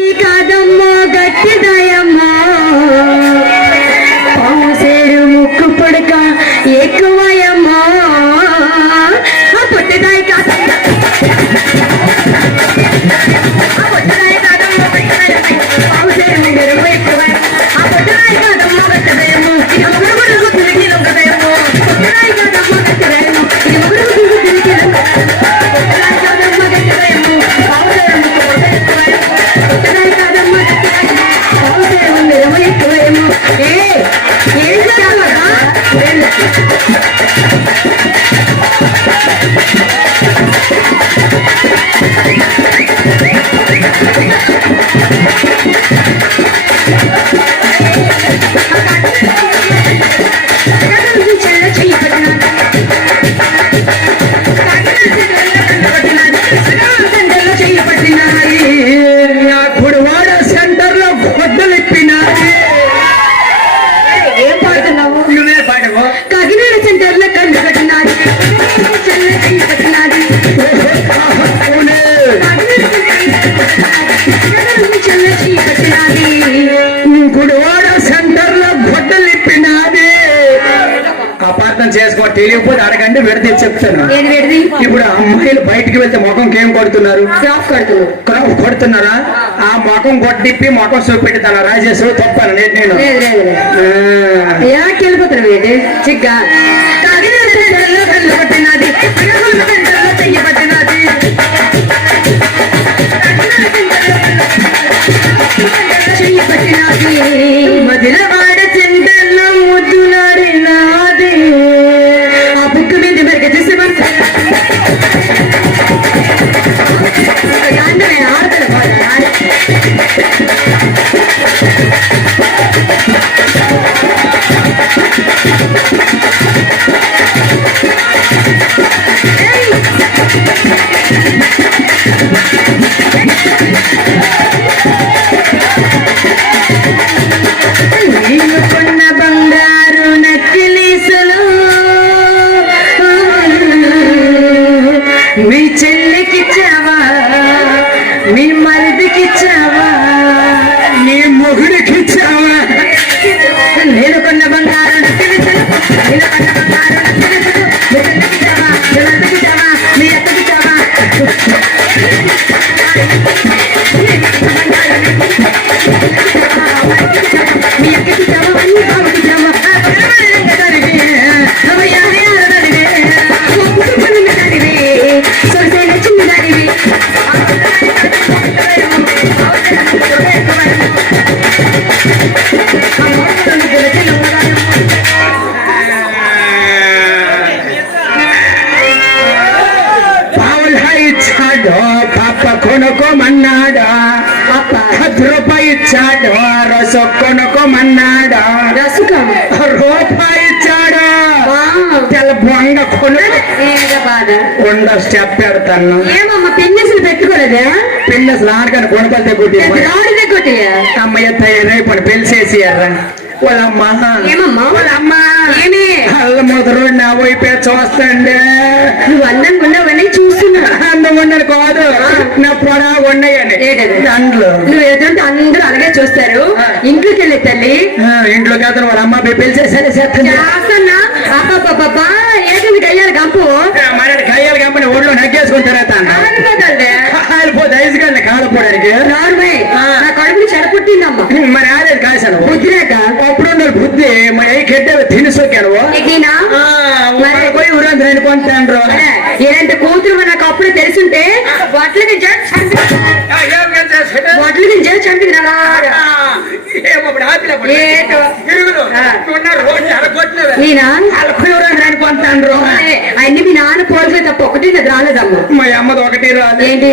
కాదమ్మో గట్టిదయమ్మో పావుసేరు ముక్కు పొడక ఎక్కువయమ్మో పొట్టిదాయి కాదమ్మ పావుసేరు ముగ్గురు ఎక్కువ పొట్టిదాయి కాదమ్మ గట్టిదయమ్మో ఇది ముగ్గురు తిరిగి లొంగదయమ్మో పొట్టిదాయి కాదమ్మ గట్టిదయమ్మో ఇది ముగ్గురు తిరిగి పొట్టిదాయి కాదమ్మ గట్టిదయమ్మో పావుసేరు ముక్కు పొడక ఎక్కువయమ్మో చేసుకో తెలియకపోతే అడగండి విడతీ చెప్తాను. ఇప్పుడు అమ్మాయిలు బయటికి వెళ్తే ముఖం ఏం కొడుతున్నారు? క్రాఫ్ కొడుతున్నారా? ఆ ముఖం కొట్టిప్పి ముఖం చూపెట్టి తన రాజేశ్వరు తప్పాను నేను వెళ్ళిపోతాను చిగ్గా మదిలవాడ చెండల్లో ముద్దులాడినాది ఆ బుక్ మీద మెరుగ చూసి ఆడతాను కొన్న బంగారు నక్కిలీసులు మీ చెల్లికిచ్చావా, మీ మరిదికిచ్చావా, నీ మొగుడికిచ్చావా? నేను కొన్న బంగారు నక్కిలీసులు, నేను కొన్న బంగారు నక్కిలీసులు మీ చెల్లికిచ్చావా, మీ మరిదికిచ్చావా, మీ అత్తకిచ్చావా? మీ అక్కకిచ్చావా, అన్ని బాబుకిచ్చావా? కొనుకోమన్నాడా? 10 రూపాయి ఇచ్చాడు. రసు కొనుకోమన్నాడా? రూపాయి ఇచ్చాడు. తెల్ల బొండ కొండ స్టెప్ పెడతాను. ఏమమ్మా పెన్నెసులు పెట్టుకోలేదా? పెన్నెసులు ఆడకాని కొనకలతో కొట్టి అమ్మయ్య తయారైపోయి పెళ్లి చేసి ఎర్రా వాళ్ళమ్మా ఏమమ్మా ఏమి అల్ల మొదలు నా వైపే చూస్తండి. నువ్వు అందంగా ఉన్నావని చూస్తున్నా. అందంగా ఉండని కాదు, నా పొడా ఉన్నాయని దాంట్లో నువ్వు ఎదుంటే అందరూ అలాగే చూస్తారు. ఇంట్లోకి వెళ్ళి తల్లి, ఇంట్లోకి వెళ్తాను. వాళ్ళ అమ్మ పెళ్లి చేసేది చేస్తున్నా. అబ్బా ఏంటంది గయ్యాలి గంపు? మరి గయ్యాలి గంపని ఒళ్ళో నగ్గేసుకుని కాలిపోతే ఐదు గంటలు కాలిపోవడానికి నా కడుపుని చెడపుట్టిందమ్మా. మరి ఆలేదు కాశాను బుద్ధి లేక అప్పుడు బుద్ధి మరి కెట్టే తినిసోకాను పోయి ఊరందరూ కొంటాను. ఇలాంటి కూతురు నాకు అప్పుడే తెలుసుంటే వడ్లకి చంపి కొంటాను. అన్ని మీ నాన్న పోలికే తప్ప ఒకటి నాకు రాలేదమ్మా. మా అమ్మది ఒకటి రాదు. ఏంటి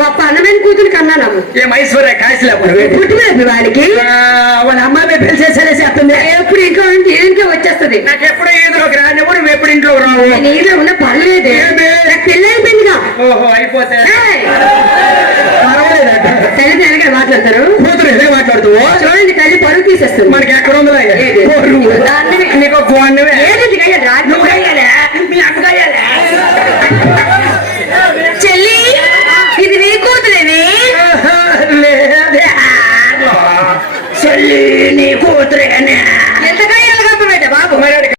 గొప్ప అందమైన కూతురు కన్నానమ్మ. ఏం ఐశ్వర్య కాశీలేకుండా పుట్టినది వాడికి వాళ్ళ అమ్మాయి పెళ్లి చేసేది చేస్తుంది. ఎప్పుడు ఇంట్లో ఉంటే ఇంట్లో వచ్చేస్తుంది. నాకు ఎప్పుడు ఏదోకి రానివ్వడు, నువ్వు ఎప్పుడు ఇంట్లో రావు. నీలో ఉన్న పర్లేదు, నాకు పెళ్ళి అయిపోయిందిగా. ఓహో అయిపోతే తల్లి ఎలాగ మాట్లాడతారు? కూతురు ఎలాగ మాట్లాడుతావు? చూడండి తల్లి పరుగు తీసేస్తుంది. మనకి ఎక్కడ ఉందో నీకు ఫోన్ మీ అక్కయ్యాలే చెల్లి, ఇది నీ కూతురేనే. అని